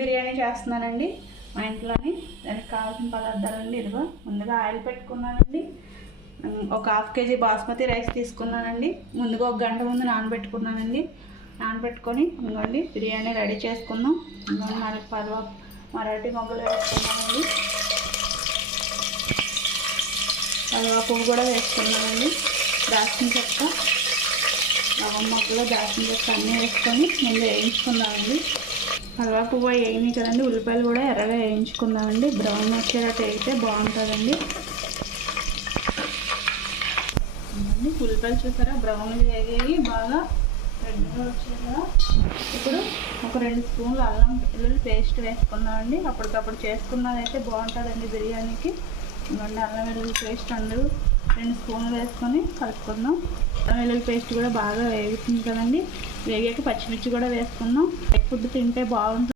బిర్యానీ చేస్తున్నానండి మా ఇంట్లోని. దానికి కావాల్సిన పదార్థాలండి ఇదిగో. ముందుగా ఆయిల్ పెట్టుకున్నానండి. ఒక 1/2 kg బాస్మతి రైస్ తీసుకున్నానండి. ముందుగా 1 గంట ముందు నానబెట్టుకున్నానండి. నానబెట్టుకొని ఇంకోండి బిర్యానీ రెడీ చేసుకుందాం. ఇంకొండి మరాఠీ మొగ్గలు వేసుకున్నానండి. పువ్వు కూడా వేసుకున్నానండి. దాల్చిన చెక్క, లవం మొగ్గలు, దాల్చిన చెక్క అన్నీ వేసుకొని ముందు వేయించుకుందామండి. పువ్వు వేయినాయి కదండి. ఉల్లిపాయలు కూడా ఎర్రగా వేయించుకుందామండి. బ్రౌన్ వచ్చేటట్టు వేయితే బాగుంటుందండి. ఉల్లిపాయలు చూసారా బ్రౌన్గా వేగి బాగా రెడ్గా వచ్చేలా. ఇప్పుడు ఒక 2 స్పూన్లు అల్లం వెల్లుల్లి పేస్ట్ వేసుకుందామండి. అప్పటికప్పుడు చేసుకున్నదైతే బాగుంటుందండి బిర్యానీకి. ఇవ్వండి అల్లం వెల్లుల్లి పేస్ట్ 2 స్పూన్లు వేసుకొని కలుపుకుందాం. అల్లం వెల్లుల్లి పేస్ట్ కూడా బాగా వేగుతుంది కదండి. వేగాక పచ్చిమిర్చి కూడా వేసుకుందాం. ఫుడ్ తింటే బాగుంటుంది.